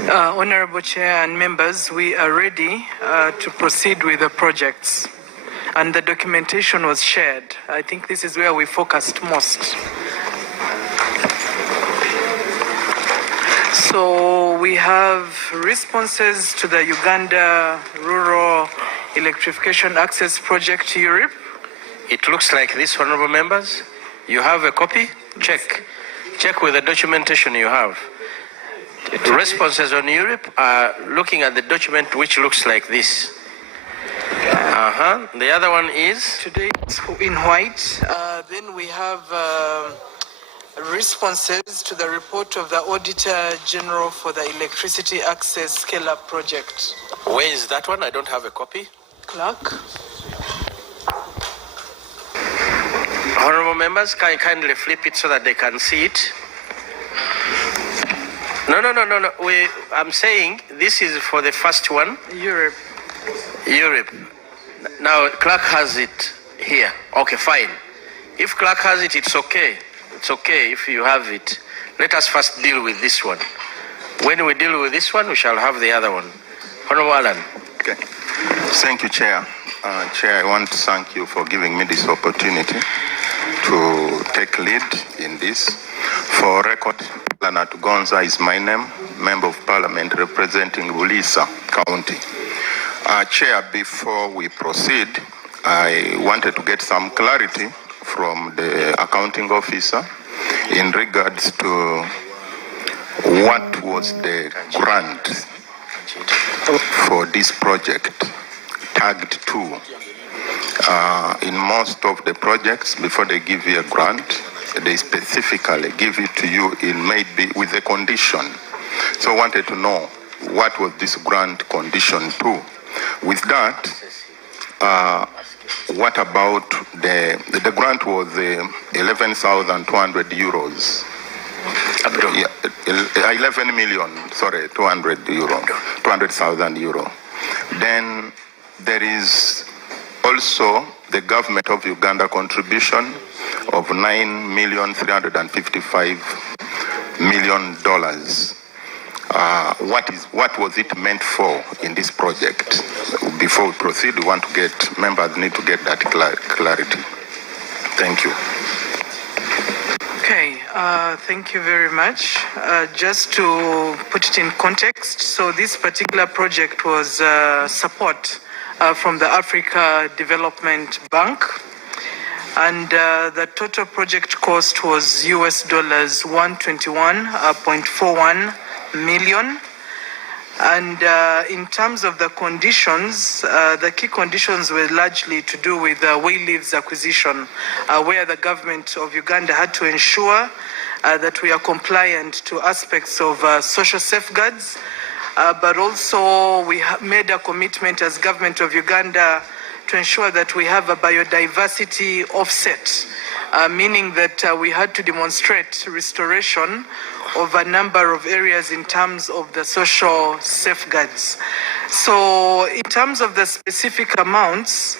Honorable Chair and members, we are ready to proceed with the projects, and the documentation was shared. I think this is where we focused most. So we have responses to the Uganda Rural Electrification Access Project Europe. It looks like this, honorable members. You have a copy? Check with the documentation you have. The responses on Europe are looking at the document which looks like this. The other one is? Today it's in white. Then we have responses to the report of the Auditor General for the Electricity Access Scale-Up Project. Where is that one? I don't have a copy. Clerk. Honorable members, can you kindly flip it so that they can see it? No. I'm saying this is for the first one. Europe. Now, clerk has it here. Okay, fine. If clerk has it, it's okay. It's okay if you have it. Let us first deal with this one. When we deal with this one, we shall have the other one. Honorable Alan. Okay. Thank you, Chair. Chair, I want to thank you for giving me this opportunity to take lead in this. For record, Leonard Gonza is my name, Member of Parliament representing Bulisa County. Chair, before we proceed, I wanted to get some clarity from the accounting officer in regards to what was the grant for this project tagged 2. In most of the projects, before they give you a grant, they specifically give it to you in maybe with a condition. So I wanted to know what was this grant condition 2. With that, what about the grant was 11,200 euros. 11 million, 200,000 euro. Then there is also the government of Uganda contribution of $9,355,000,000. What was it meant for in this project? Before we proceed, members need to get that clarity. Thank you. Okay, thank you very much. Just to put it in context, so this particular project was support from the Africa Development Bank, and the total project cost was US dollars 121.41 million. And in terms of the conditions, the key conditions were largely to do with way leaves acquisition, where the government of Uganda had to ensure that we are compliant to aspects of social safeguards, but also we made a commitment as government of Uganda to ensure that we have a biodiversity offset, meaning that we had to demonstrate restoration of a number of areas in terms of the social safeguards. So in terms of the specific amounts,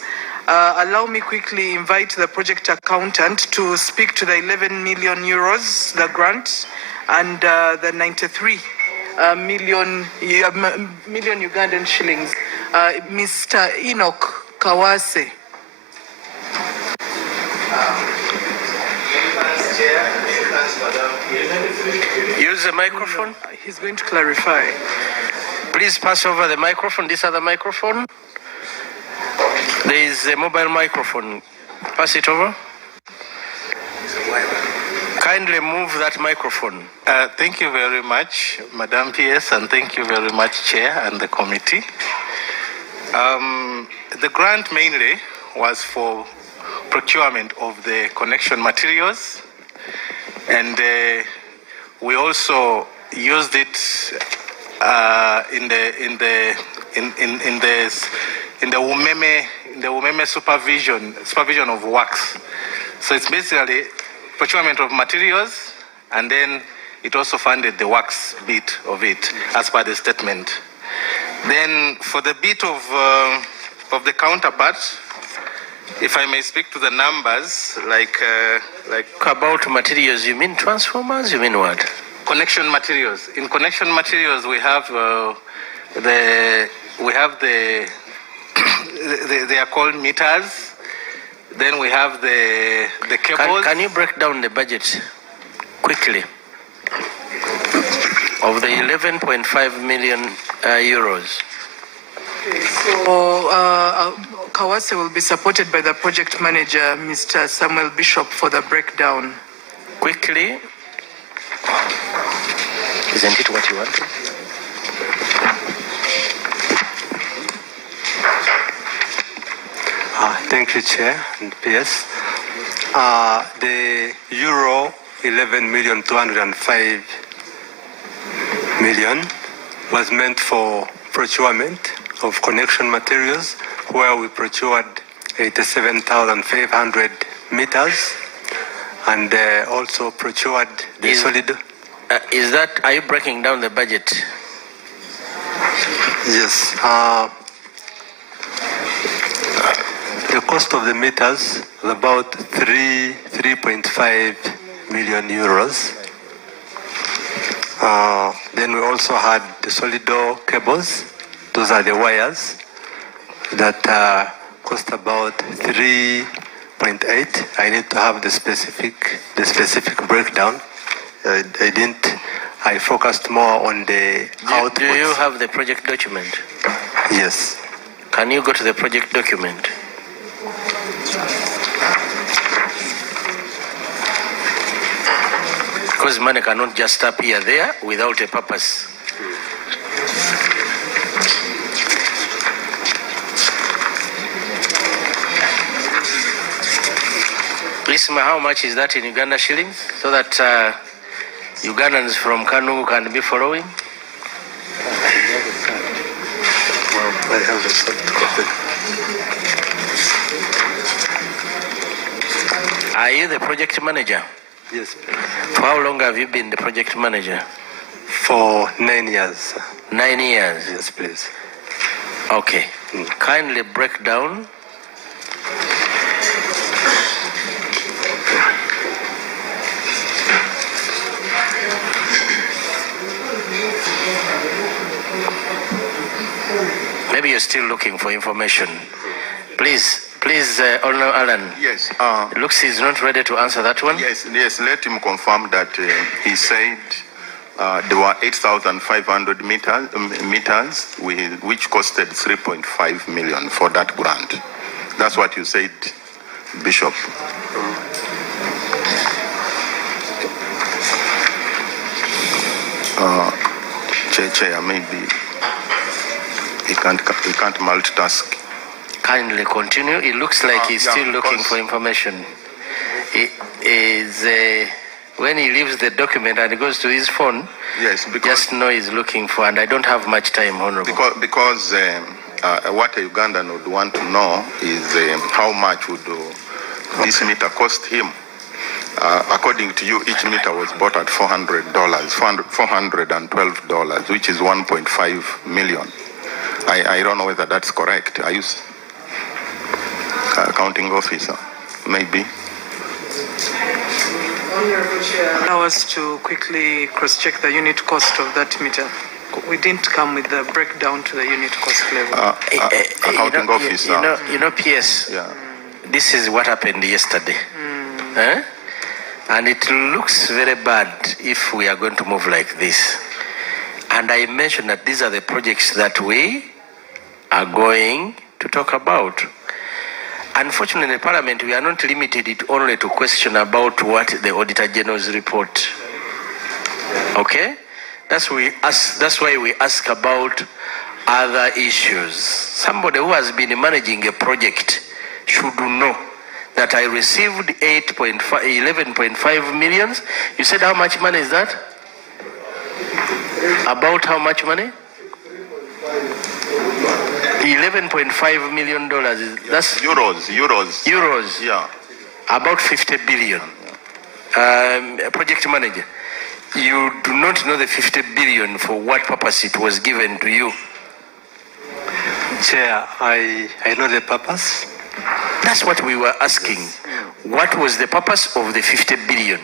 allow me quickly invite the project accountant to speak to the 11 million euros, the grant, and the 93 million Ugandan shillings. Mr. Enoch Kawase. Use the microphone. He's going to clarify. Please pass over the microphone. This other microphone. There is a mobile microphone. Pass it over. Kindly move that microphone. Thank you very much, Madam PS, and thank you very much, Chair and the committee. The grant mainly was for procurement of the connection materials, and we also used it in the UMEME supervision of works. So it's basically procurement of materials, and then it also funded the works bit of it as per the statement. Then for the bit of the counterpart, if I may speak to the numbers, like about materials, you mean transformers? You mean what? connection materials. In connection materials, we have they are called meters. Then we have the cables. Can you break down the budget quickly of the 11.5 million euros? So Kawase will be supported by the project manager, Mr. Samuel Bishop, for the breakdown. Quickly. Isn't it what you want? Thank you, Chair and PS. The euro 11,205,000,000 was meant for procurement of connection materials, where we procured 87,500 meters, and also procured the solid. Are you breaking down the budget? Yes. The cost of the meters was about 3.5 million euros. Then we also had the solido cables. Those are the wires that cost about 3.8. I need to have the specific breakdown. I focused more on the outputs. Do you have the project document? Yes. Can you go to the project document? Because money cannot just appear there without a purpose. Isma, how much is that in Uganda shillings? So that Ugandans from Kanu can be following? I have the soft copy. Are you the project manager? Yes, please. For how long have you been the project manager? For 9 years. 9 years. Yes, please. Okay. Kindly break down. Maybe you're still looking for information. Please, Honorable Alan. Yes. It looks he's not ready to answer that one. Yes. Let him confirm that he said there were 8,500 meters, which costed 3.5 million for that grant. That's what you said, Bishop. Chair, maybe he can't multitask. Kindly continue. It looks like he's still looking for information. When he leaves the document and he goes to his phone, yes, just know he's looking for, and I don't have much time, Honorable. Because what a Ugandan would want to know is how much would this meter cost him. According to you, each meter was bought at $400, $412, which is 1.5 million. I don't know whether that's correct. Are you accounting officer? Maybe. Allow us to quickly cross-check the unit cost of that meter. We didn't come with the breakdown to the unit cost level. Accounting officer. You know, PS. Yeah. This is what happened yesterday. And it looks very bad if we are going to move like this. And I mentioned that these are the projects that we are going to talk about. Unfortunately, in Parliament, we are not limited it only to question about what the Auditor General's report. Okay? That's why we ask about other issues. Somebody who has been managing a project should know that I received 11.5 million. You said how much money is that? About how much money? $11.5 million. That's Euros. Euros. Yeah. About 50 billion. Project manager, you do not know the 50 billion for what purpose it was given to you. Chair, I know the purpose. That's what we were asking. What was the purpose of the 50 billion?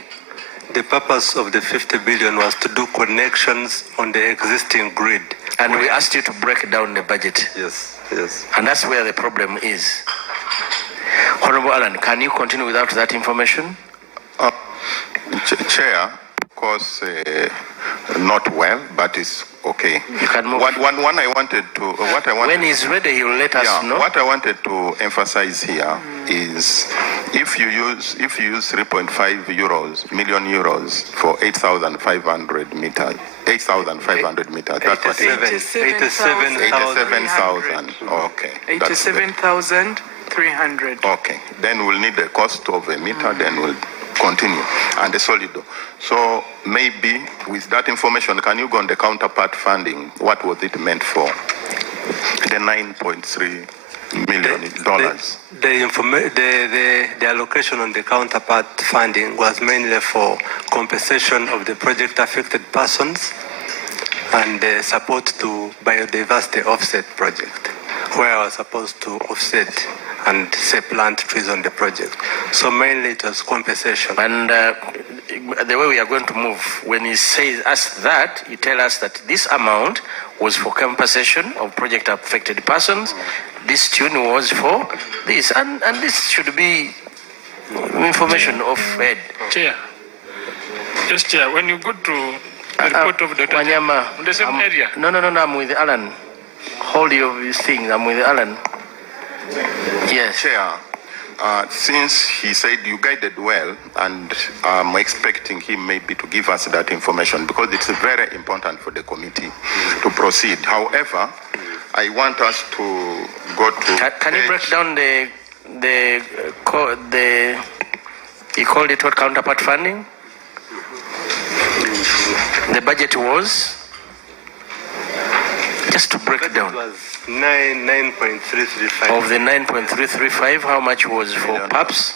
The purpose of the 50 billion was to do connections on the existing grid. And we asked you to break down the budget. Yes, yes. And that's where the problem is. Honorable Alan, can you continue without that information? Chair, of course, not well, but it's okay. You can move. What I wanted to, when he's ready, he will let us know. What I wanted to emphasize here is, if you use 3.5 million euros for 8,500 meters, 8,500 meters. That's what 87,000. Okay. 87,300. Okay. Then we'll need the cost of a meter. Then we'll continue, and the solido. So maybe with that information, can you go on the counterpart funding? What was it meant for? The $9.3 million. The allocation on the counterpart funding was mainly for compensation of the project affected persons and the support to biodiversity offset project, where I was supposed to offset and say plant trees on the project. So mainly it was compensation. And the way we are going to move, when he says us that, you tell us that this amount was for compensation of project affected persons. This tune was for this, and this should be information of head. Chair. Yes, Chair. When you go to the report of Dr. Wanyama, in the same area. No, I'm with Alan. Hold your thing. I'm with Alan. Yes. Chair, since he said you guided well, and I'm expecting him maybe to give us that information, because it's very important for the committee to proceed. However, I want us to go to... Can you break down the you called it what, counterpart funding? The budget was? Just to break down. It was 9.335. Of the 9.335, how much was for PAPs?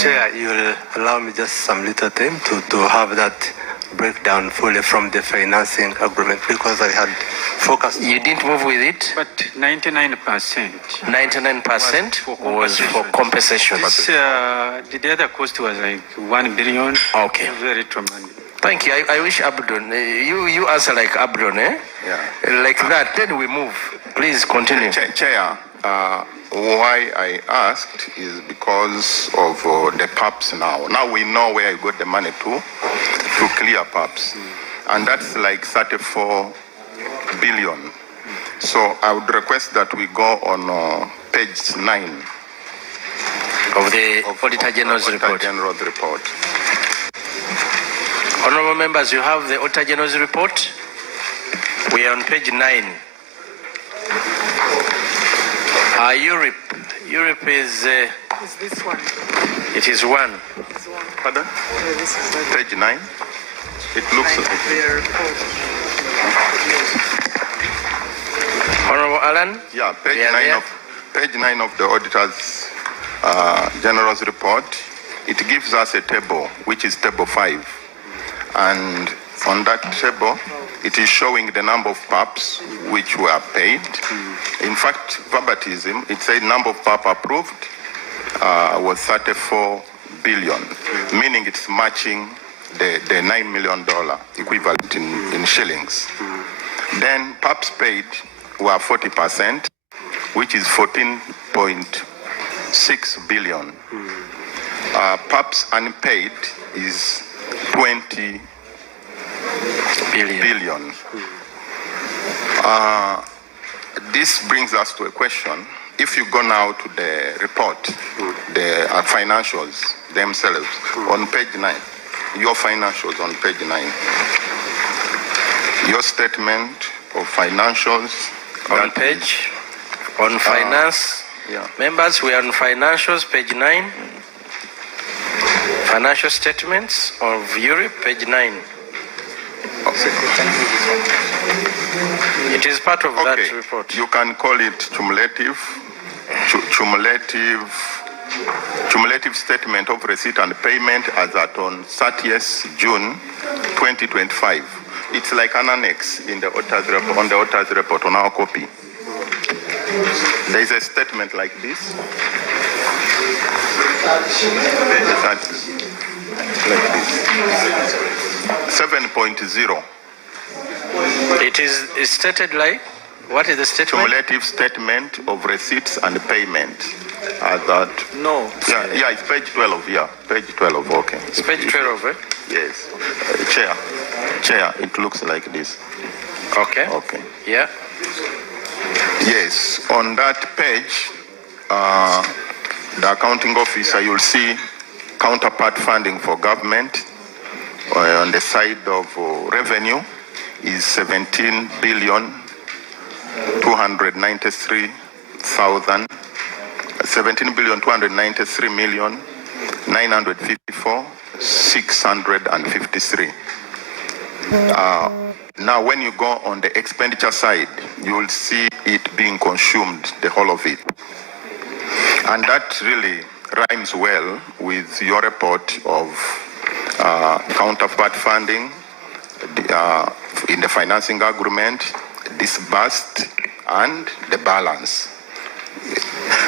Chair, you will allow me just some little time to have that breakdown fully from the financing agreement, because I had focused. You didn't move with it? But 99%. 99% was for compensation. The other cost was like 1 billion. Okay. Very tremendous. Thank you. I wish Abdon, you answer like Abdon, eh? Yeah. Like that, then we move. Please continue. Chair, why I asked is because of the PAPs now. Now we know where you got the money to clear PAPs. And that's like 34 billion. So I would request that we go on page 9 of the Auditor General's report. Honorable members, you have the Auditor General's report. We are on page 9. Europe is... Is this one? It is one. This one. Pardon? Yeah, this is like Page 9? It looks like their report. Honorable Alan? Yeah, page 9 of the Auditor's General's report. It gives us a table, which is table 5. And on that table, it is showing the number of PAPs which were paid. In fact, verbatim, it said number of PAP approved was 34 billion, meaning it's matching the $9 million equivalent in shillings. Then PAPs paid were 40%, which is 14.6 billion. PAPs unpaid is 20 billion. This brings us to a question. If you go now to the report, the financials themselves, on page 9, your financials on page 9, your statement of financials on page, on finance, yeah. Members, we are on financials, page 9. Financial statements of Europe, page 9. It is part of that report. You can call it cumulative statement of receipt and payment as at on 30th June 2025. It's like an annex in the author's report, on the author's report on our copy. There is a statement like this. like this. 7.0. It is stated like, what is the statement? Cumulative statement of receipts and payment. That. No. Yeah, it's page 12, yeah. Page 12, okay. It's page 12, eh? Yes. Chair, it looks like this. Okay. Okay. Yeah. Yes, on that page, the accounting officer, you'll see counterpart funding for government. On the side of revenue is 17 billion 293 million 954 653. Now when you go on the expenditure side, you will see it being consumed, the whole of it. And that really rhymes well with your report of counterpart funding in the financing agreement, disbursed, and the balance.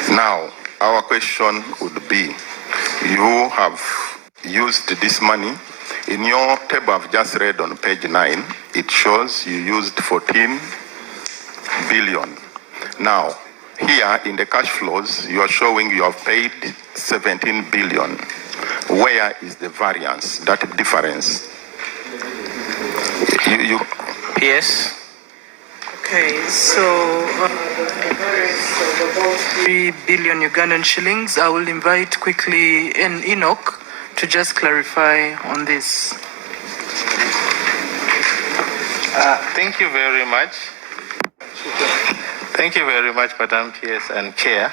Now, our question would be, you have used this money. In your table I've just read on page 9, it shows you used 14 billion. Now, here in the cash flows, you are showing you have paid 17 billion. Where is the variance, that difference? Yes. Okay, so 3 billion Ugandan shillings. I will invite quickly Enoch to just clarify on this. Thank you very much. Thank you very much, Madam PS and Chair.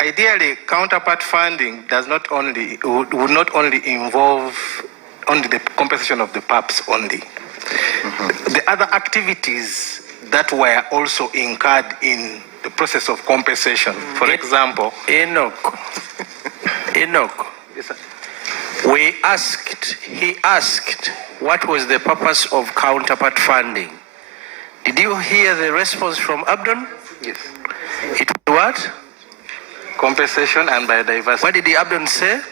Ideally, counterpart funding would not only involve only the compensation of the PAPs only. The other activities that were also incurred in the process of compensation, for example. Enoch. Yes, sir. He asked, what was the purpose of counterpart funding? Did you hear the response from Abdon? Yes. It was what? Compensation and biodiversity. What did the Abdon say?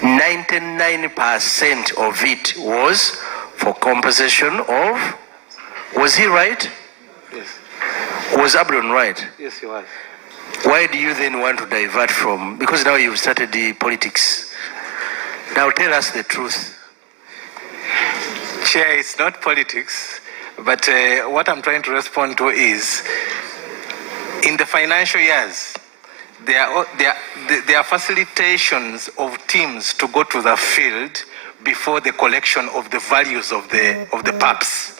99% of it was for compensation of, was he right? Yes. Was Abdon right? Yes, he was. Why do you then want to divert from, because now you've started the politics. Now tell us the truth. Chair, it's not politics, but what I'm trying to respond to is, in the financial years, there are facilitations of teams to go to the field before the collection of the values of the PAPs.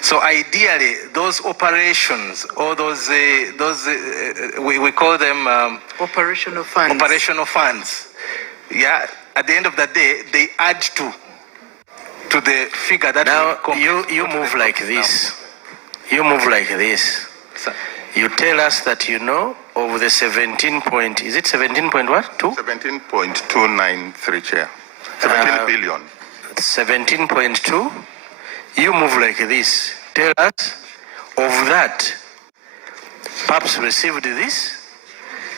So ideally, those operations, or those we call them Operational funds. Operational funds. Yeah. At the end of the day, they add to the figure that. Now you move like this. You move like this. Sir. You tell us that you know of the 17 point. Is it 17 point what? 2? 17.293, Chair. 17 billion. 17.2. You move like this. Tell us of that. PAPs received this.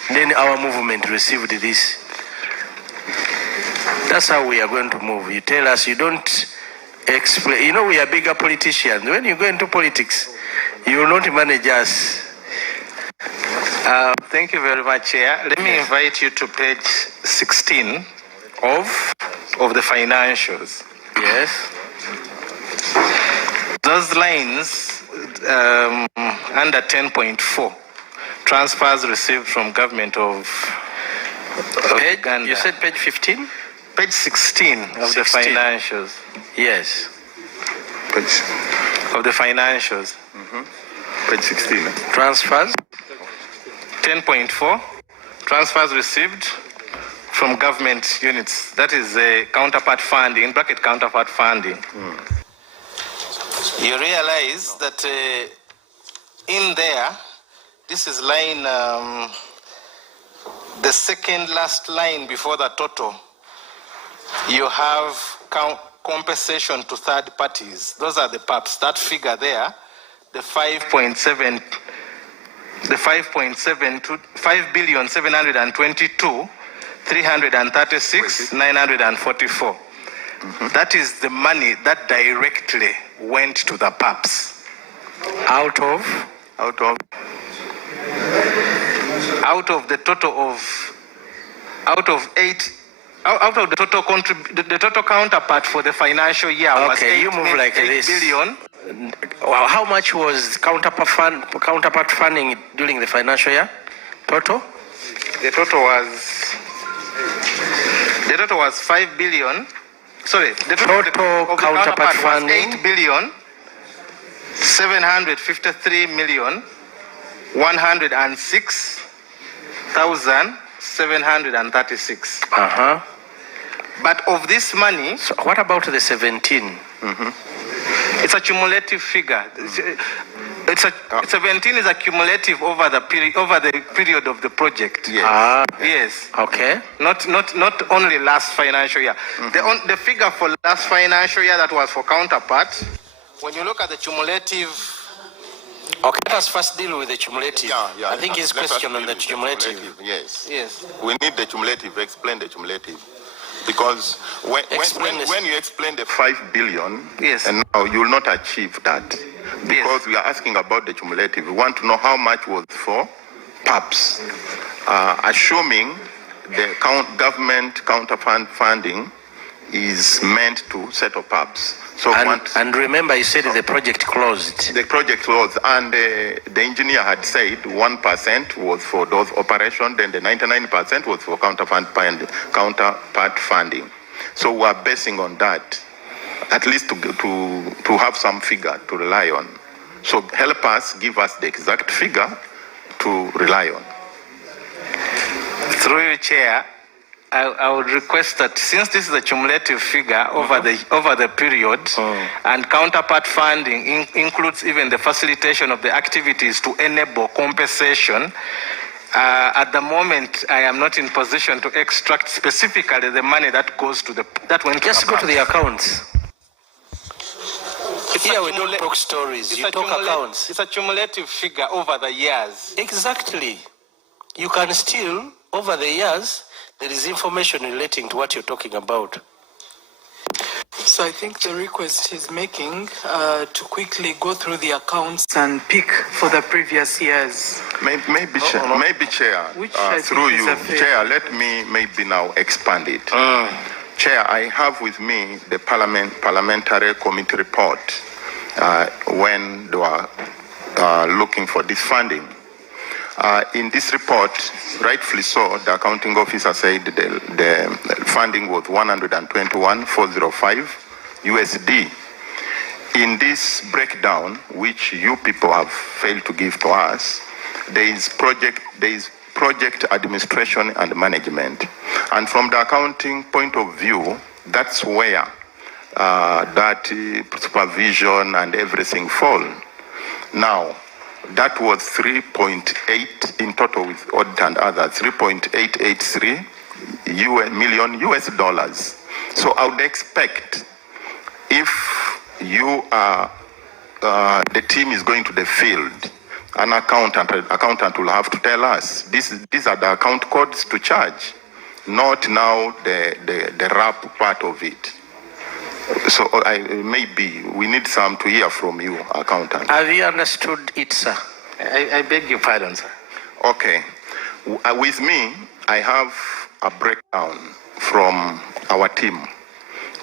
Then our movement received this. That's how we are going to move. You tell us, you don't explain. You know, we are bigger politicians. When you go into politics, you will not manage us. Thank you very much, Chair. Let me invite you to page 16 of the financials. Yes. Those lines under 10.4, transfers received from government of Page, Uganda. you said page 15? Page 16 of 16. the financials. Yes. Page, Of the financials. page 16. Transfers? 10.4, transfers received from government units. That is counterpart funding, in bracket counterpart funding. You realize that in there, this is line, the second last line before the total, you have compensation to third parties. Those are the PAPs. That figure there, the 5.7, the 5.7 to 5,722,000 336,944. That is the money that directly went to the PAPs. Out of the total of the total counterpart for the financial year was Okay, you move like 8 this. billion. Well, how much was counterpart funding during the financial year? Total? The total was 5 billion. Sorry, the total of the counterpart was funding 8 billion 753 million 106,736. But of this money, So what about the 17? it's a cumulative figure. 17 is a cumulative over the period of the project. Yes. Yes. Okay. Not only last financial year. The figure for last financial year that was for counterpart, when you look at the cumulative. Okay, let us first deal with the cumulative. Yeah. I think his Let us question deal on the with cumulative. Yes. Yes. We need the cumulative. Explain the cumulative. Because when you explain the 5 billion, Yes. and now you will not achieve that. Because Yes. we are asking about the cumulative. We want to know how much was for PAPs. Assuming the government counterfund funding is meant to set up PAPs. So And remember, you said the project closed. the project was, and the engineer had said 1% was for those operations, then the 99% was for counterpart funding. So we are basing on that, at least to have some figure to rely on. So help us, give us the exact figure to rely on. Through you, Chair, I would request that since this is a cumulative figure over the period, and counterpart funding includes even the facilitation of the activities to enable compensation. At the moment, I am not in position to extract specifically the money that goes to that went to Just the go to the accounts. Here we cumulative- don't talk stories, It's you a talk accounts. It's a cumulative figure over the years. Exactly. You can still, over the years, there is information relating to what you're talking about. So I think the request he's making to quickly go through the accounts and pick for the previous years. Maybe Chair, Which I through think is you, a fair- Chair, let me maybe now expand it. Chair, I have with me the parliamentary committee report when they were looking for this funding. In this report, rightfully so, the accounting officer said the funding was 121,405 USD. In this breakdown, which you people have failed to give to us, there is project administration and management. And from the accounting point of view, that's where that supervision and everything fall. Now, that was 3.8 in total with audit and others, 3.883 million US dollars. So I would expect if you are, the team is going to the field, an accountant will have to tell us, these are the account codes to charge, not now the wrap part of it. So maybe we need some to hear from you, accountant. Have you understood it, sir? I beg your pardon, sir. Okay. With me, I have a breakdown from our team,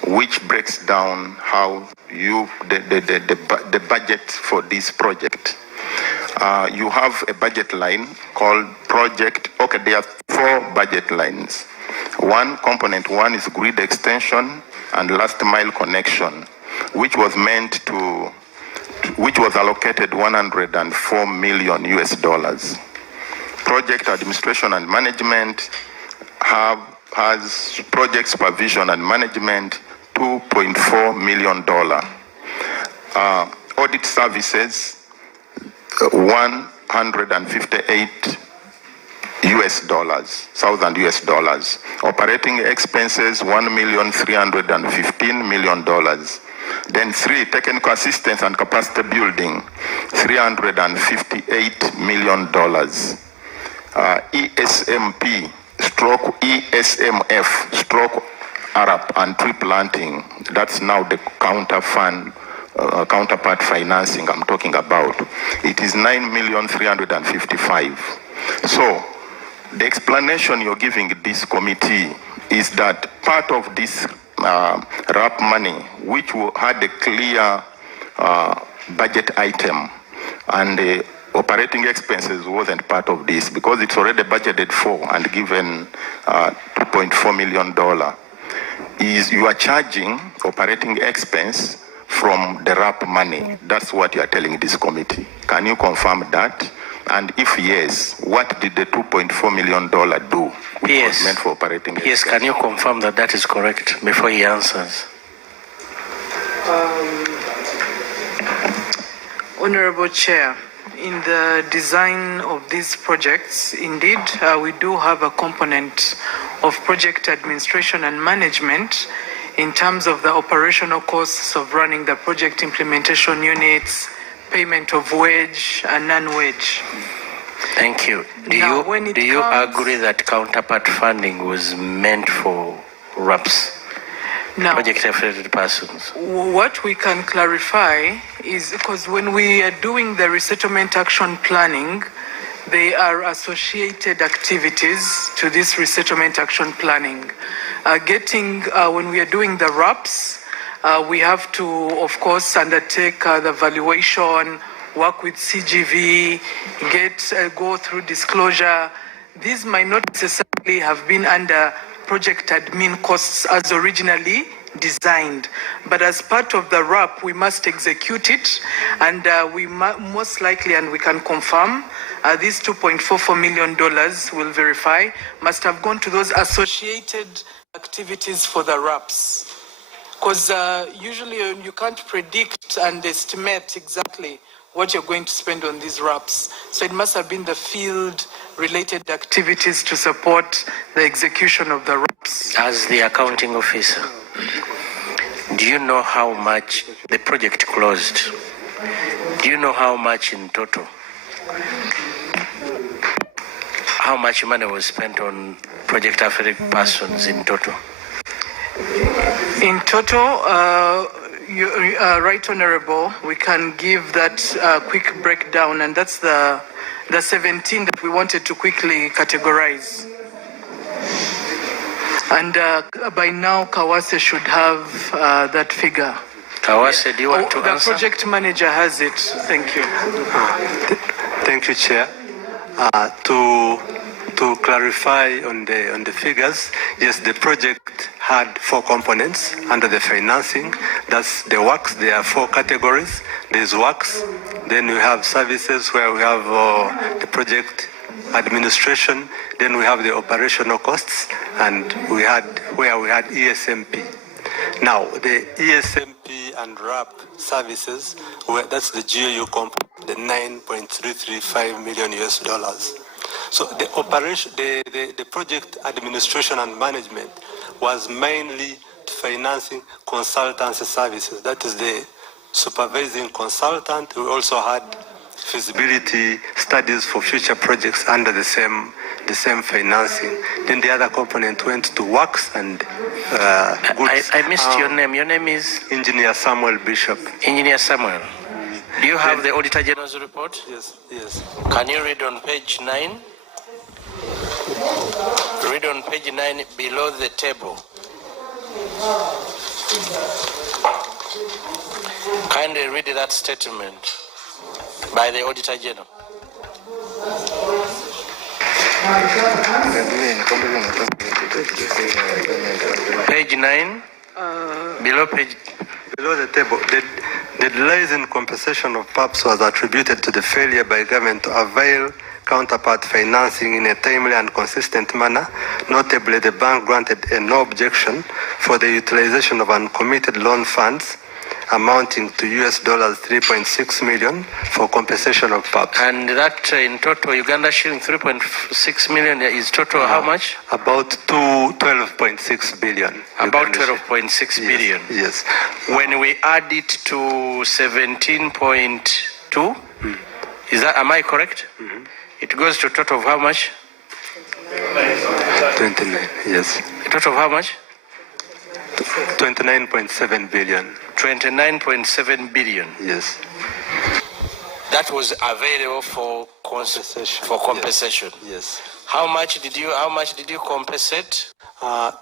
which breaks down how the budget for this project. You have a budget line called project. Okay, there are 4 budget lines. Component one is grid extension and last mile connection, which was allocated 104 million US dollars. Project administration and management has project supervision and management $2.4 million. Audit services 158 thousand US dollars. Operating expenses $1,315 million. Then 3, technical assistance and capacity building, $358 million. ESMP, stroke ESMF stroke ARAP and tree planting, that's now the counterpart financing I'm talking about. It is 9,355,000. So the explanation you're giving this committee is that part of this RAP money, which had a clear budget item, and the operating expenses wasn't part of this because it's already budgeted for and given $2.4 million, is you are charging operating expense from the RAP money. That's what you are telling this committee. Can you confirm that? And if yes, what did the $2.4 million do? Which was meant for operating expense? Yes, can you confirm that that is correct before he answers? Honorable Chair, in the design of these projects, indeed, we do have a component of project administration and management in terms of the operational costs of running the project implementation units, payment of wage and non-wage. Thank you. Do you agree that counterpart funding was meant for RAPs? Now, project affected persons. What we can clarify is because when we are doing the resettlement action planning, they are associated activities to this resettlement action planning. When we are doing the RAPs, we have to, of course, undertake the valuation, work with CGV, go through disclosure. These might not necessarily have been under project admin costs as originally designed, but as part of the RAP, we must execute it, and we most likely, and we can confirm, these $2.44 million, will verify, must have gone to those associated activities for the RAPs. Because usually you can't predict and estimate exactly what you're going to spend on these RAPs. So it must have been the field-related activities to support the execution of the RAPs. As the accounting officer, do you know how much the project closed? Do you know how much in total? How much money was spent on project affected persons in total? In total, you right, Honorable, we can give that quick breakdown, and that's the 17 that we wanted to quickly categorize. And by now, Kawase should have that figure. Kawase, do you want to the answer? The project manager has it. Thank you. Thank you, Chair. To clarify on the figures, yes, the project had 4 components under the financing. That's the works. There are 4 categories. There's works. Then we have services where we have the project administration. Then we have the operational costs, and we had ESMP. Now, the ESMP and RAP services, that's the GAU component, the $9.335 million. So the operation, the project administration and management was mainly financing consultancy services. That is the supervising consultant. We also had feasibility studies for future projects under the same financing. Then the other component went to works and goods. I missed your name. Your name is? Engineer Samuel Bishop. Engineer Samuel. Do you have the Auditor General's report? Yes, yes. Can you read on page 9? Read on page 9 below the table. Kindly read that statement by the Auditor General. Page 9, below the table, the delays in compensation of PAPs was attributed to the failure by government to avail counterpart financing in a timely and consistent manner. Notably, the bank granted a no objection for the utilization of uncommitted loan funds amounting to $3.6 million for compensation of PAPs. And that in total, Uganda shilling 3.6 million is total how much? About 12.6 billion. About 12.6 billion. Yes. When we add it to 17.2, am I correct? Mm-hmm. It goes to a total of how much? 29, yes. A total of how much? 29.7 billion. 29.7 billion. Yes. That was available for compensation. Yes. How much did you compensate?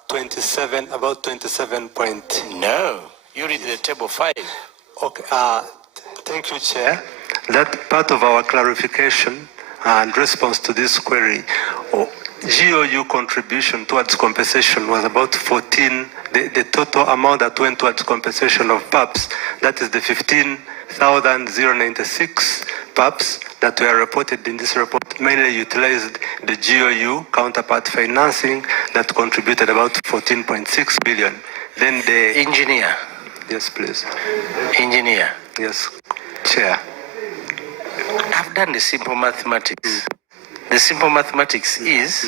27 point. No, you read the table 5. Okay. Thank you, Chair. That part of our clarification and response to this query, GOU contribution towards compensation was about 14. The total amount that went towards compensation of PAPs, that is the 15,096 PAPs that were reported in this report, mainly utilized the GOU counterpart financing that contributed about 14.6 billion. Then the engineer. Yes, please. Engineer. Yes, Chair. I've done the simple mathematics. The simple mathematics is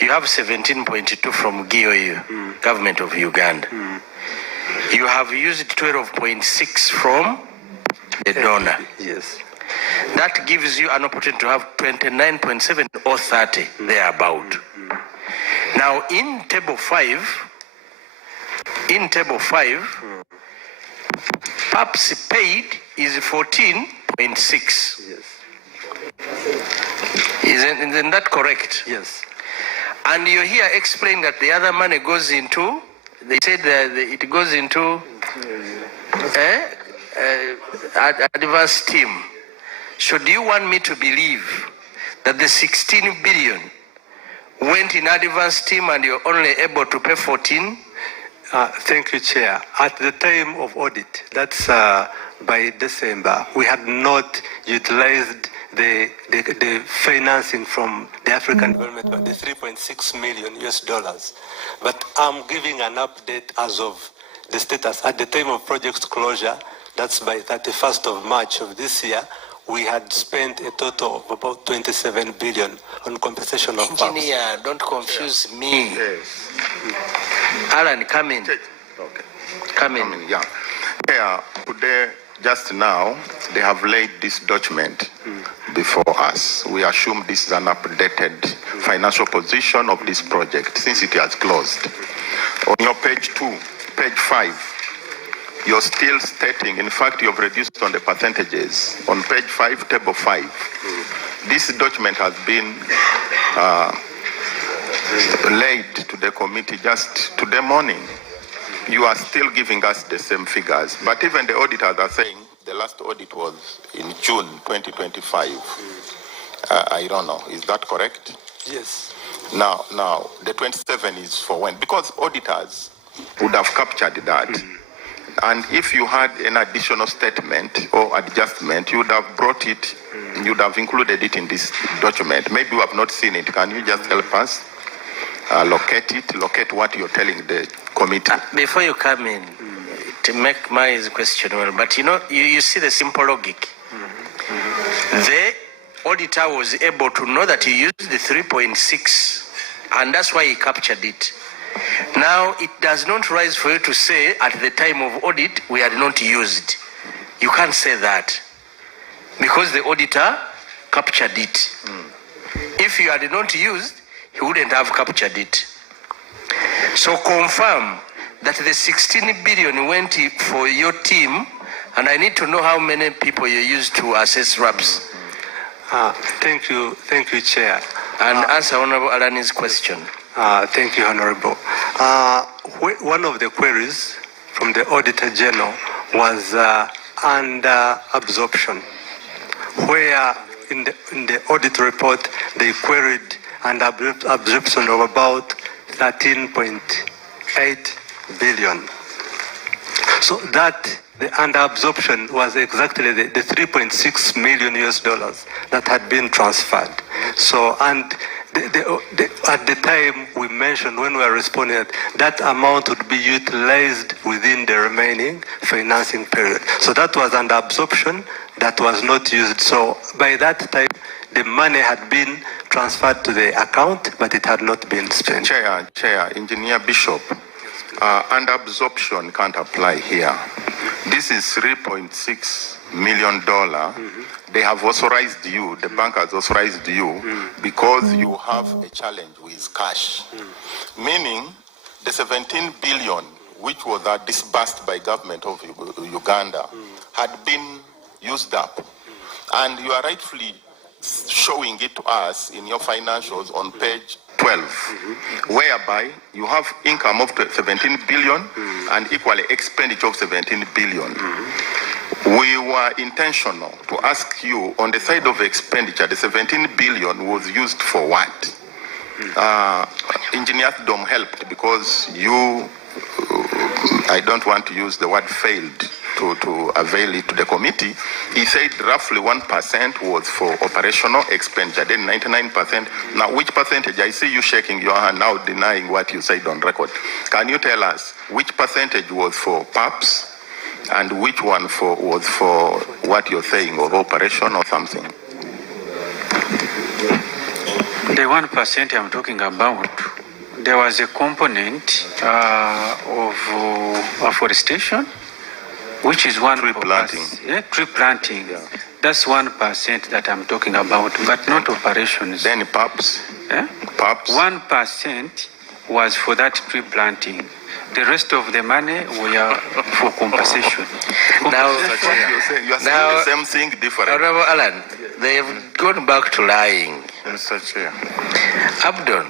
you have 17.2 from GOU, Government of Uganda. You have used 12.6 from the donor. Yes. That gives you an opportunity to have 29.7 or 30 thereabout. Now in table 5, PAPs paid is 14.6. Yes. Isn't that correct? Yes. And you here explain that the other money goes into, they said that it goes into advance team. So do you want me to believe that the 16 billion went in advance team and you're only able to pay 14? Thank you, Chair. At the time of audit, that's by December, we had not utilized the financing from the African Development Bank, the 3.6 million US dollars. But I'm giving an update as of the status. At the time of project closure, that's by 31st of March of this year, we had spent a total of about 27 billion on compensation of Engineer, PAPs. don't confuse me. Yes. Alan, come in. Okay. Come in. Yeah. Yeah. Today, just now, they have laid this document before us. We assume this is an updated financial position of this project since it has closed. On your page 2, page 5, you're still stating, in fact, you've reduced on the percentages. On page 5, table 5, this document has been laid to the committee just today morning. You are still giving us the same figures, but even the auditors are saying the last audit was in June 2025. I don't know, is that correct? Yes. Now, the 27 is for when? Because auditors would have captured that. And if you had an additional statement or adjustment, you would have brought it, you would have included it in this document. Maybe you have not seen it. Can you just help us locate what you're telling the committee? Before you come in, to make my question well, but you see the simple logic. The auditor was able to know that he used the 3.6, and that's why he captured it. Now, it does not rise for you to say at the time of audit, we had not used. You can't say that because the auditor captured it. If you had not used, he wouldn't have captured it. So confirm that the 16 billion went for your team, and I need to know how many people you used to assess RAPs. Thank you, Chair. And answer Honorable Alani's question. Thank you, Honorable. One of the queries from the Auditor General was under absorption, where in the audit report they queried under absorption of about 13.8 billion. So that the under absorption was exactly the 3.6 million US dollars that had been transferred. So, and at the time we mentioned when we were responding that amount would be utilized within the remaining financing period. So that was under absorption, that was not used. So by that time, the money had been transferred to the account, but it had not been spent. Chair, Engineer Bishop, under absorption can't apply here This is $3.6 million. They have authorized you, the bank has authorized you because you have a challenge with cash. Meaning the 17 billion which was disbursed by government of Uganda had been used up. And you are rightfully showing it to us in your financials on page 12, whereby you have income of 17 billion and equally expenditure of 17 billion. We were intentional to ask you on the side of expenditure, the 17 billion was used for what? Engineer Dom helped because you, I don't want to use the word failed to avail it to the committee. He said roughly 1% was for operational expenditure, then 99%. Now, which percentage? I see you shaking your hand now denying what you said on record. Can you tell us which percentage was for PAPs and which one was for what you're saying, of operation or something? The 1% I'm talking about, there was a component of afforestation, which is one tree planting. Tree planting. Yeah. That's 1% that I'm talking about, but not operations. Then PAPs? PAPs? 1% was for that tree planting. The rest of the money were for compensation. Now, you are saying the same thing different. Honorable Alan, they have gone back to lying. Mr. Chair. Abdon,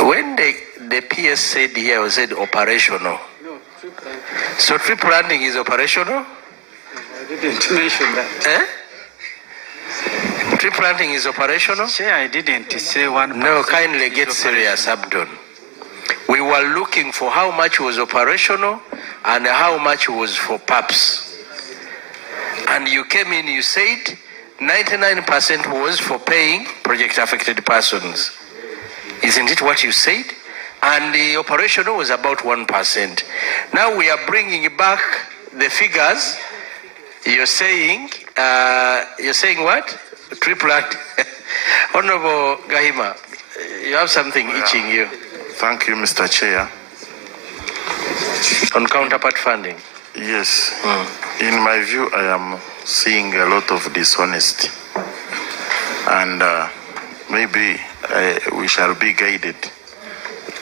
when the PS said here, we said operational. No, tree planting. So tree planting is operational? I didn't mention that. Tree planting is operational? Chair, I didn't say 1%. No, kindly get serious, Abdon. We were looking for how much was operational and how much was for PAPs. And you came in, you said 99% was for paying project affected persons. Isn't it what you said? And the operational was about 1%. Now we are bringing back the figures. You're saying what? Tree plant. Honorable Gahima, you have something itching you. Thank you, Mr. Chair. On counterpart funding. Yes. In my view, I am seeing a lot of dishonesty. And maybe we shall be guided.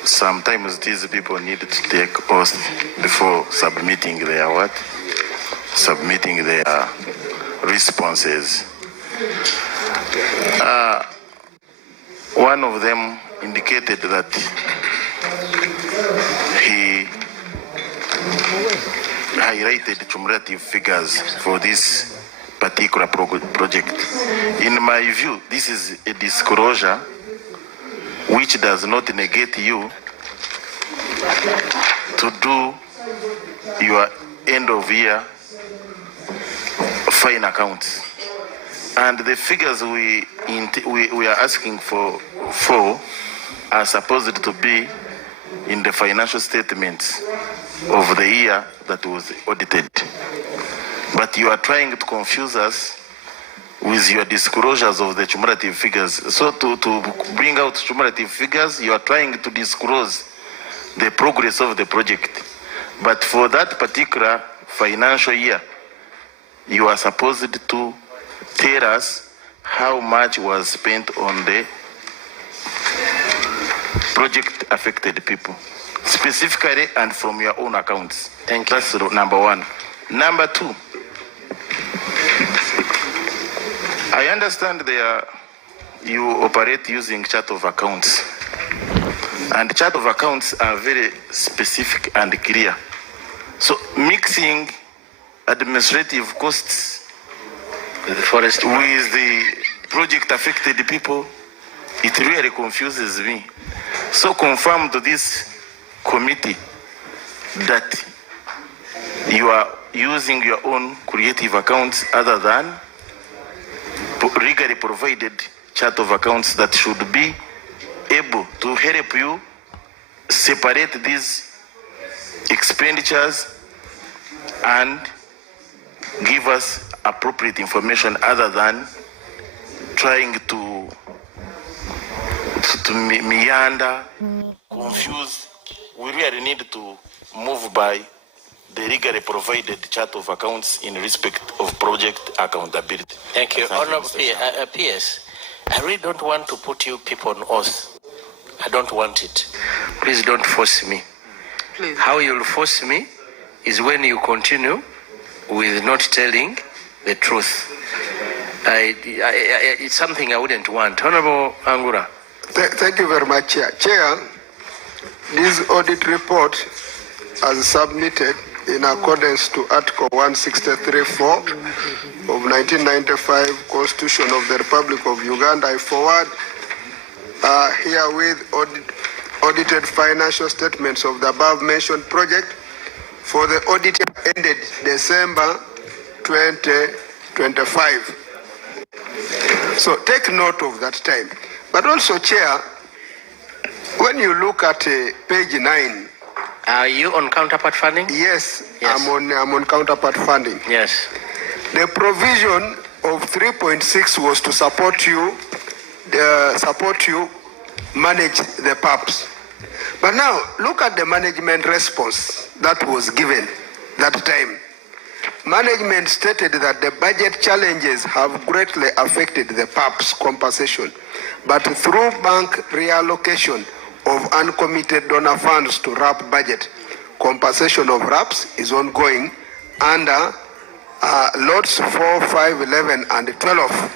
Sometimes these people need to take oath before submitting their Submitting their responses. One of them indicated that he highlighted cumulative figures for this particular project. In my view, this is a disclosure which does not negate you to do your end of year fine accounts. And the figures we are asking for are supposed to be in the financial statements of the year that was audited. But you are trying to confuse us with your disclosures of the cumulative figures. So to bring out cumulative figures, you are trying to disclose the progress of the project. But for that particular financial year, you are supposed to tell us how much was spent on the project affected people, specifically and from your own accounts. Thank you. That's number one. Number two, I understand you operate using chart of accounts. And chart of accounts are very specific and clear. So mixing administrative costs with the project affected people, it really confuses me. So confirm to this committee that you are using your own creative accounts other than legally provided chart of accounts that should be able to help you separate these expenditures and give us appropriate information other than trying to meander, confuse. We really need to move by the legally provided chart of accounts in respect of project accountability. Thank you. Honorable PS, I really don't want to put you people on oath. I don't want it. Please don't force me. Please. How you'll force me is when you continue with not telling the truth. It's something I wouldn't want. Honorable Angura. Thank you very much, Chair. Chair, this audit report as submitted in accordance to Article 163(4) of 1995 Constitution of the Republic of Uganda, I forward herewith audited financial statements of the above-mentioned project for the audit ended December 2025. So take note of that time. But also, Chair, when you look at page 9, are you on counterpart funding? Yes. I'm on counterpart funding. Yes. The provision of 3.6 was to support you manage the PAPs. But now look at the management response that was given that time. Management stated that the budget challenges have greatly affected the PAPs compensation, but through bank reallocation of uncommitted donor funds to RAP budget, compensation of RAPs is ongoing under lots 4, 5, 11, and 12.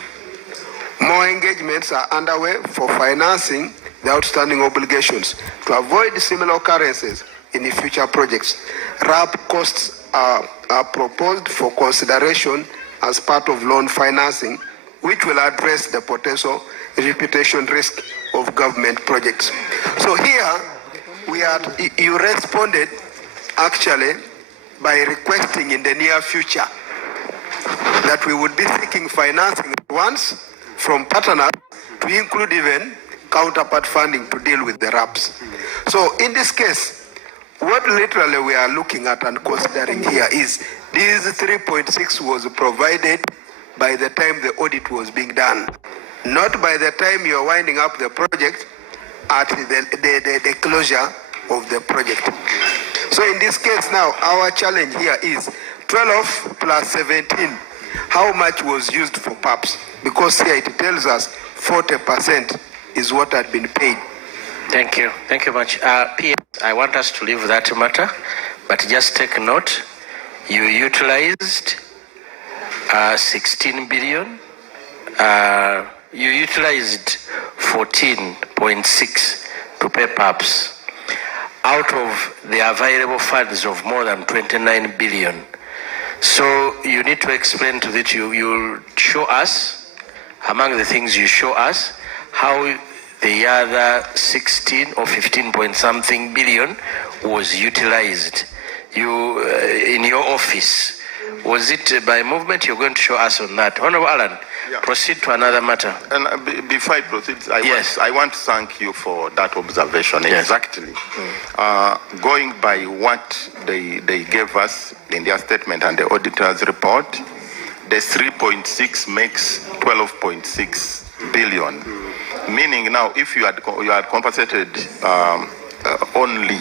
More engagements are underway for financing the outstanding obligations. To avoid similar occurrences in the future projects, RAP costs are proposed for consideration as part of loan financing, which will address the potential reputation risk of government projects. So here, you responded actually by requesting in the near future that we would be seeking financing once from partners to include even counterpart funding to deal with the RAPs. So in this case, what literally we are looking at and considering here is this 3.6 was provided by the time the audit was being done, not by the time you are winding up the project at the closure of the project. So in this case now, our challenge here is 12 plus 17. How much was used for PAPs? Because here it tells us 40% is what had been paid. Thank you. Thank you much. PS, I want us to leave that matter, but just take note. You utilized 16 billion. You utilized 14.6 to pay PAPs out of the available funds of more than 29 billion. So you need to explain to that you'll show us, among the things you show us, how the other 16 or 15 point something billion was utilized. You, in your office, was it by movement? You're going to show us on that. Honorable Alan, proceed to another matter. And before I proceed, I want to thank you for that observation. Yes. Exactly. Going by what they gave us in their statement and the auditor's report, the 3.6 makes 12.6 billion. Meaning now, if you had compensated only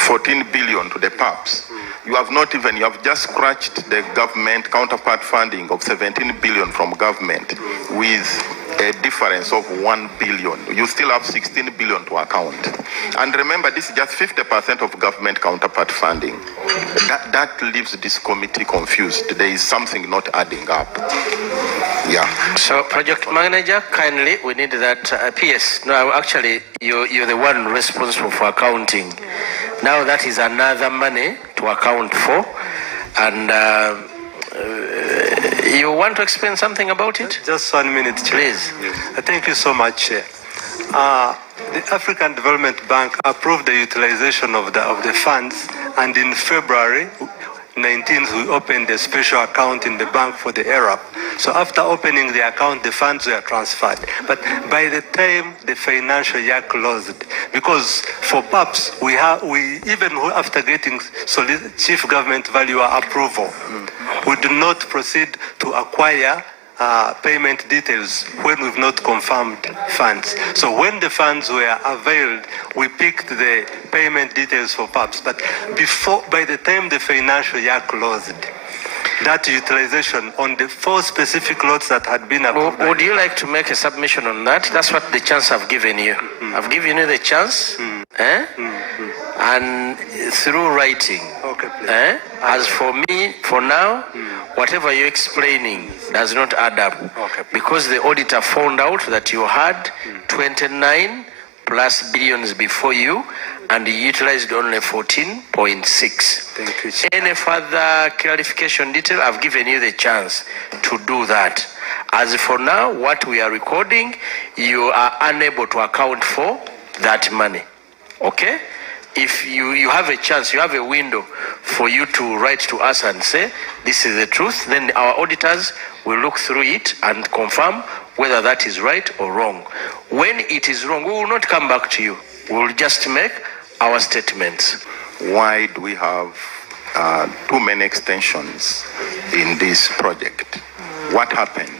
14 billion to the PAPs, you have just scratched the government counterpart funding of 17 billion from government with a difference of 1 billion. You still have 16 billion to account. And remember, this is just 50% of government counterpart funding. That leaves this committee confused. There is something not adding up. Yeah. So, project manager, kindly, we need that. PS, no, actually, you're the one responsible for accounting. Now that is another money to account for, and you want to explain something about it? Just 1 minute, Chair. Please. Thank you so much, Chair. The African Development Bank approved the utilization of the funds, and in February 19th, we opened a special account in the bank for the ARAP. So after opening the account, the funds were transferred. But by the time the financial year closed, because for PAPs, we even after getting Chief Government Valuer approval, we do not proceed to acquire payment details when we've not confirmed funds. So when the funds were availed, we picked the payment details for PAPs. But by the time the financial year closed, that utilization on the 4 specific lots that had been approved. Would you like to make a submission on that? That's what the chance I've given you. I've given you the chance, and through writing. Okay, please. As for me, for now, whatever you're explaining does not add up. Okay. Because the auditor found out that you had 29 plus billions before you, and you utilized only 14.6. Thank you, Chair. Any further clarification detail, I've given you the chance to do that. As for now, what we are recording, you are unable to account for that money. Okay? If you have a chance, you have a window for you to write to us and say, this is the truth, then our auditors will look through it and confirm whether that is right or wrong. When it is wrong, we will not come back to you. We will just make our statements. Why do we have too many extensions in this project? What happened?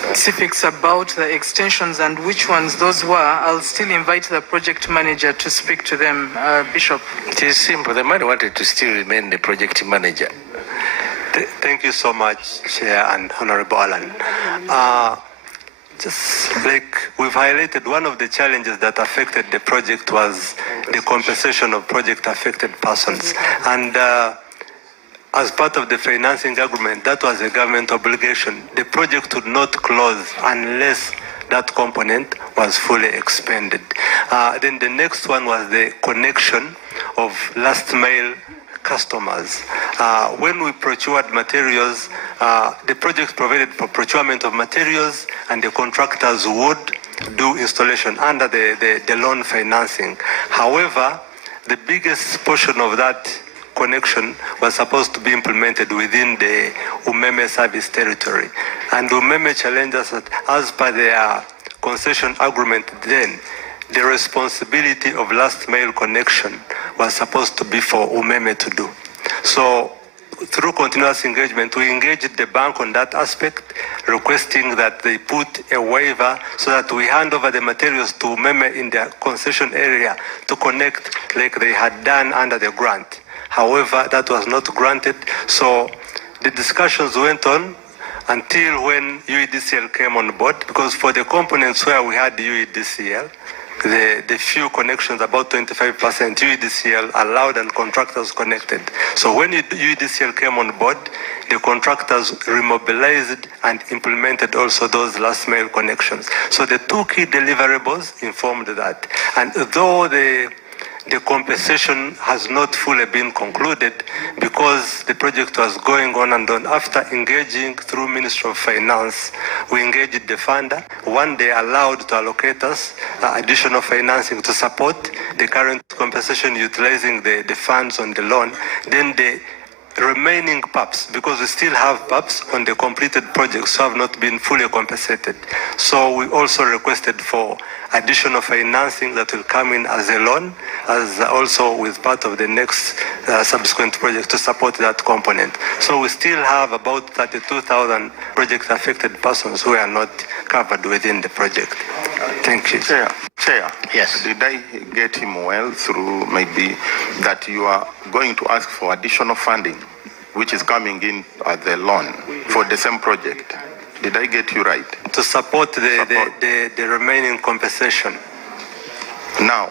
Specifics about the extensions and which ones those were, I'll still invite the project manager to speak to them. Bishop. It is simple. The man wanted to still remain the project manager. Thank you so much, Chair and Honorable Alan. Just like we've highlighted, one of the challenges that affected the project was the compensation of project affected persons. And as part of the financing agreement, that was a government obligation. The project would not close unless that component was fully expended. Then the next one was the connection of last mile customers. When we procured materials, the project provided for procurement of materials, and the contractors would do installation under the loan financing. However, the biggest portion of that connection was supposed to be implemented within the Umeme service territory. And Umeme challenged us that as per their concession agreement then, the responsibility of last mile connection was supposed to be for Umeme to do. So through continuous engagement, we engaged the bank on that aspect, requesting that they put a waiver so that we hand over the materials to Umeme in their concession area to connect like they had done under the grant. However, that was not granted, so the discussions went on until when UEDCL came on board, because for the components where we had UEDCL, the few connections, about 25%, UEDCL allowed and contractors connected. So when UEDCL came on board, the contractors remobilized and implemented also those last mile connections. So the 2 key deliverables informed that. And though the compensation has not fully been concluded, because the project was going on and on. After engaging through Ministry of Finance, we engaged the funder. One, they allowed to allocate us additional financing to support the current compensation utilizing the funds on the loan. Then the remaining PAPs, because we still have PAPs on the completed projects who have not been fully compensated. So we also requested for additional financing that will come in as a loan, as also with part of the next subsequent project to support that component. So we still have about 32,000 project affected persons who are not covered within the project. Thank you. Chair, Yes. did I get him well through maybe that you are going to ask for additional funding, which is coming in as the loan for the same project? Did I get you right? To support the remaining compensation. Now,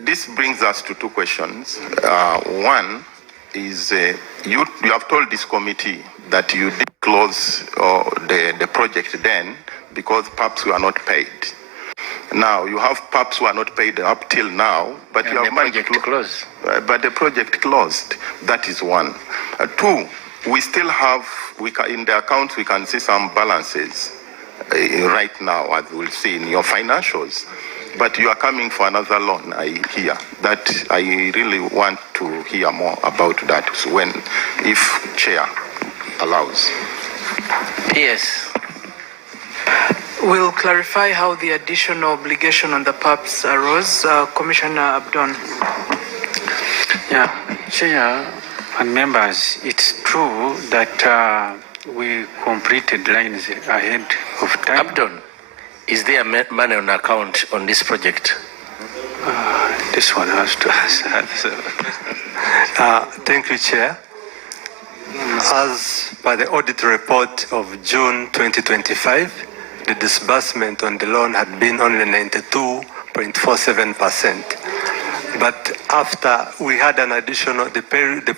this brings us to 2 questions. One is you have told this committee that you did close the project then because PAPs were not paid. Now, you have PAPs who are not paid up till now, but And you have the project closed. But the project closed. That is one. 2, we still have, in the accounts, we can see some balances right now, as we'll see in your financials. But you are coming for another loan, I hear. That I really want to hear more about that if Chair allows. Yes. We'll clarify how the additional obligation on the PAPs arose. Commissioner Abdon. Yeah, Chair and members, it's true that we completed lines ahead of time. Abdon, is there money on account on this project? This one has to answer. Thank you, Chair. As per the audit report of June 2025, the disbursement on the loan had been only 92.47%. But after we had an additional, the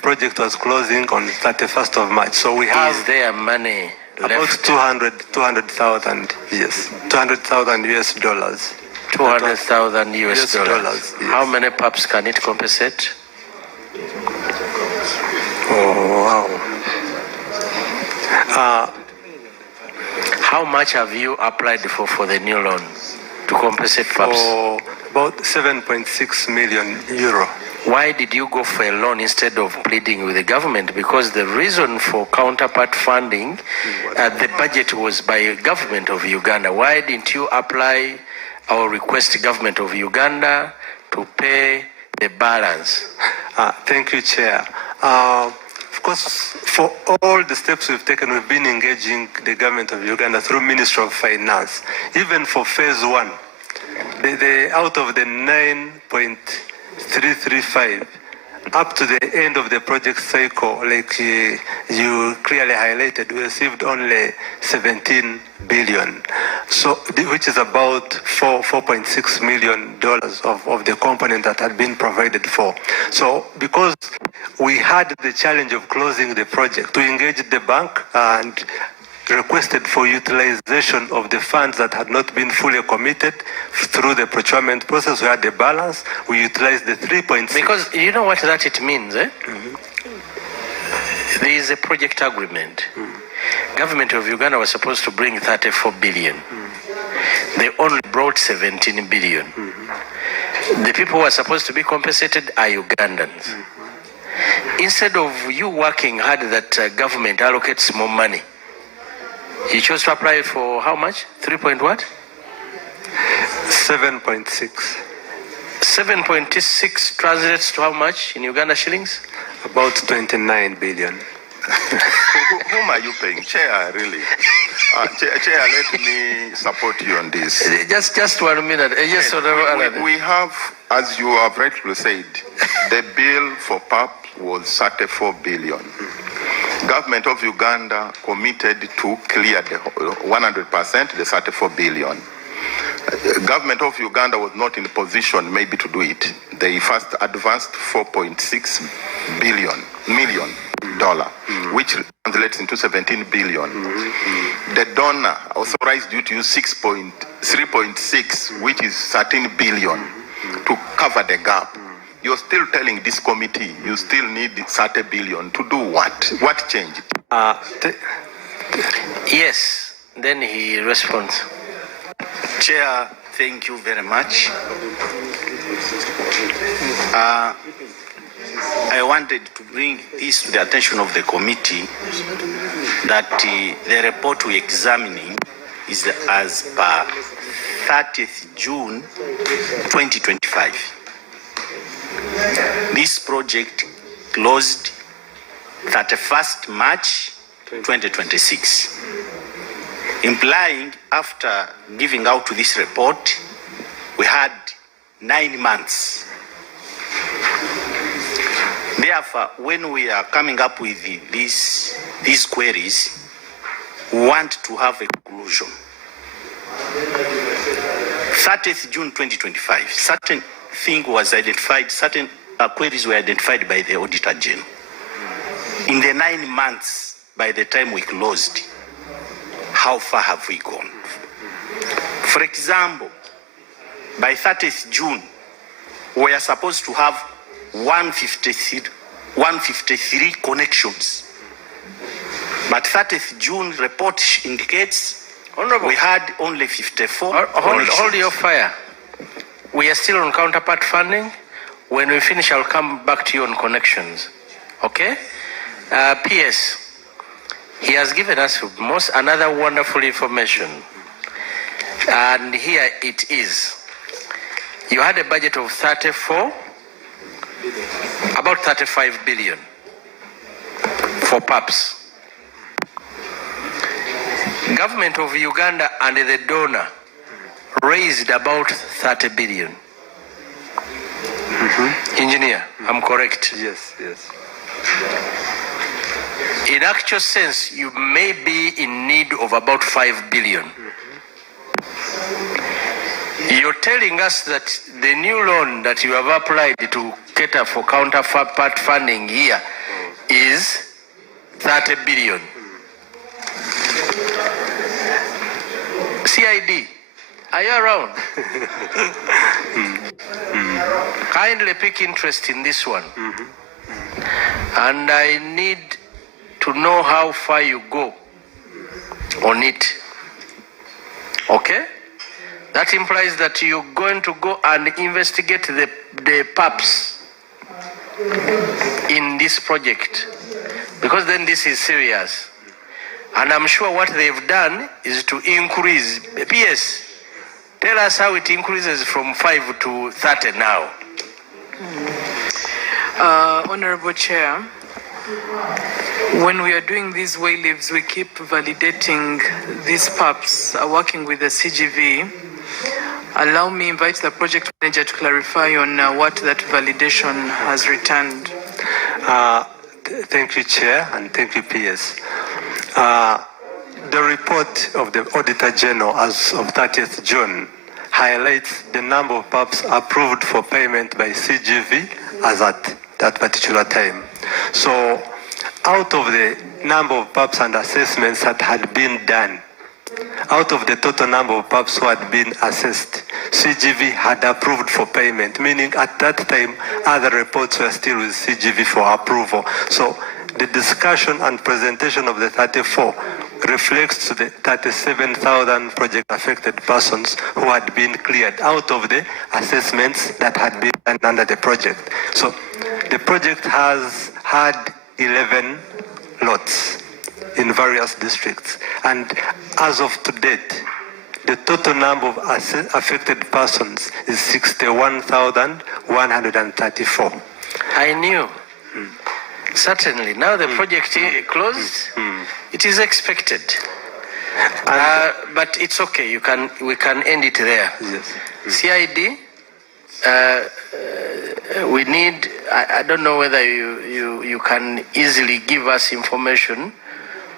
project was closing on 31st of March. So we have Is there money about left? 200,000, yes, $200,000 US dollars. 200,000 US yes. dollars. How many PAPs can it compensate? Oh, wow. How much have you applied for the new loan to compensate PAPs? For about 7.6 million euro. Why did you go for a loan instead of pleading with the government? Because the reason for counterpart funding, the budget was by government of Uganda. Why didn't you apply or request government of Uganda to pay the balance? Thank you, Chair. Of course, for all the steps we've taken, we've been engaging the government of Uganda through Ministry of Finance. Even for phase one, out of the 9.335, up to the end of the project cycle, like you clearly highlighted, we received only 17 billion, so which is about $4.6 million of the component that had been provided for. So because we had the challenge of closing the project, we engaged the bank and requested for utilization of the funds that had not been fully committed through the procurement process. We had the balance. We utilized the 3.6. Because you know what that it means, eh? Mm-hmm. There is a project agreement. Government of Uganda was supposed to bring 34 billion. They only brought 17 billion. The people who are supposed to be compensated are Ugandans. Instead of you working hard that government allocates more money, you chose to apply for how much? 3 point what? 7.6. 7.6 translates to how much in Uganda shillings? About 29 billion. Whom are you paying? Chair, really? Chair, let me support you on this. Just 1 minute. Yes, we have, as you have rightly said, the bill for PAP was 34 billion. Government of Uganda committed to clear the 100%, the 34 billion. Government of Uganda was not in a position maybe to do it. They first advanced $4.6 million, which translates into 17 billion. The donor authorized you to use 3.6, which is 13 billion, to cover the gap. You're still telling this committee you still need 30 billion to do what? What changed? Yes, then he responds. Chair, thank you very much. I wanted to bring this to the attention of the committee that the report we're examining is as per 30th June 2025. This project closed 31st March 2026, implying after giving out to this report, we had 9 months. Therefore, when we are coming up with these queries, we want to have a conclusion. 30th June 2025, certain thing was identified, certain queries were identified by the Auditor General. In the 9 months, by the time we closed, how far have we gone? For example, by 30th June, we are supposed to have 153 connections. But 30th June report indicates Honorable, we had only 54 Hold your fire. We are still on counterpart funding. When we finish, I'll come back to you on connections. Okay? PS, he has given us another wonderful information. And here it is. You had a budget of 34 About 35 billion for PAPs. Government of Uganda and the donor raised about 30 billion. Engineer, I'm correct? Yes, yes. In actual sense, you may be in need of about 5 billion. You're telling us that the new loan that you have applied to cater for counterpart funding here is 30 billion. CID, are you around? Kindly pick interest in this one. And I need to know how far you go on it. Okay? That implies that you're going to go and investigate the PAPs in this project, because then this is serious. And I'm sure what they've done is to increase. PS, tell us how it increases from 5 to 30 now. Honorable Chair, when we are doing these way leaves, we keep validating these PAPs, working with the CGV. Allow me invite the project manager to clarify on what that validation has returned. Thank you, Chair, and thank you, PS. The report of the Auditor General as of 30th June highlights the number of PAPs approved for payment by CGV as at that particular time. So, out of the number of PAPs and assessments that had been done, out of the total number of PAPs who had been assessed, CGV had approved for payment, meaning at that time, other reports were still with CGV for approval. So the discussion and presentation of the 34 reflects the 37,000 project-affected persons who had been cleared out of the assessments that had been done under the project. So the project has had 11 lots in various districts. And as of to date, the total number of affected persons is 61,134. I knew. Certainly. Now the project closed. It is expected. But it's okay. We can end it there. Yes. CID, we need, I don't know whether you can easily give us information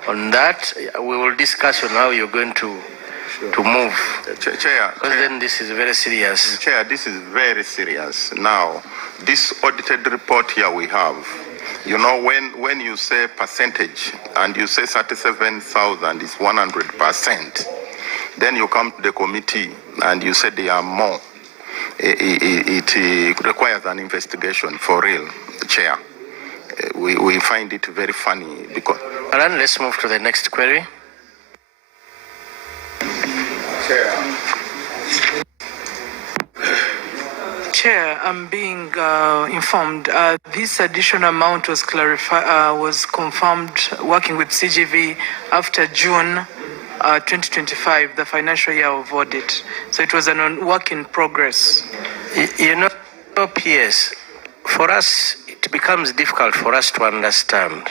on that. We will discuss on how you're going to move. Chair, because then this is very serious. Chair, this is very serious. Now, this audited report here we have, you know, when you say percentage and you say 37,000 is 100%, then you come to the committee and you say there are more. It requires an investigation for real, Chair. We find it very funny because... Alan, let's move to the next query. Chair, I'm being informed this additional amount was confirmed working with CGV after June 2025, the financial year of audit. So it was a work in progress. You know, PS, for us, it becomes difficult for us to understand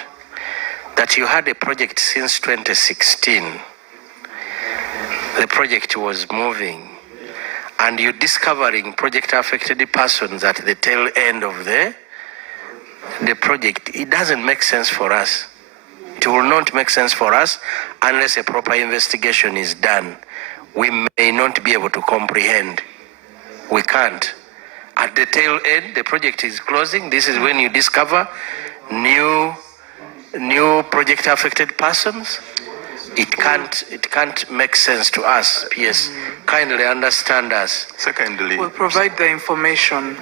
that you had a project since 2016. The project was moving, and you're discovering project-affected persons at the tail end of the project. It doesn't make sense for us. It will not make sense for us unless a proper investigation is done. We may not be able to comprehend. We can't. At the tail end, the project is closing. This is when you discover new project-affected persons. It can't make sense to us. PS, kindly understand us. Secondly, We'll provide the information.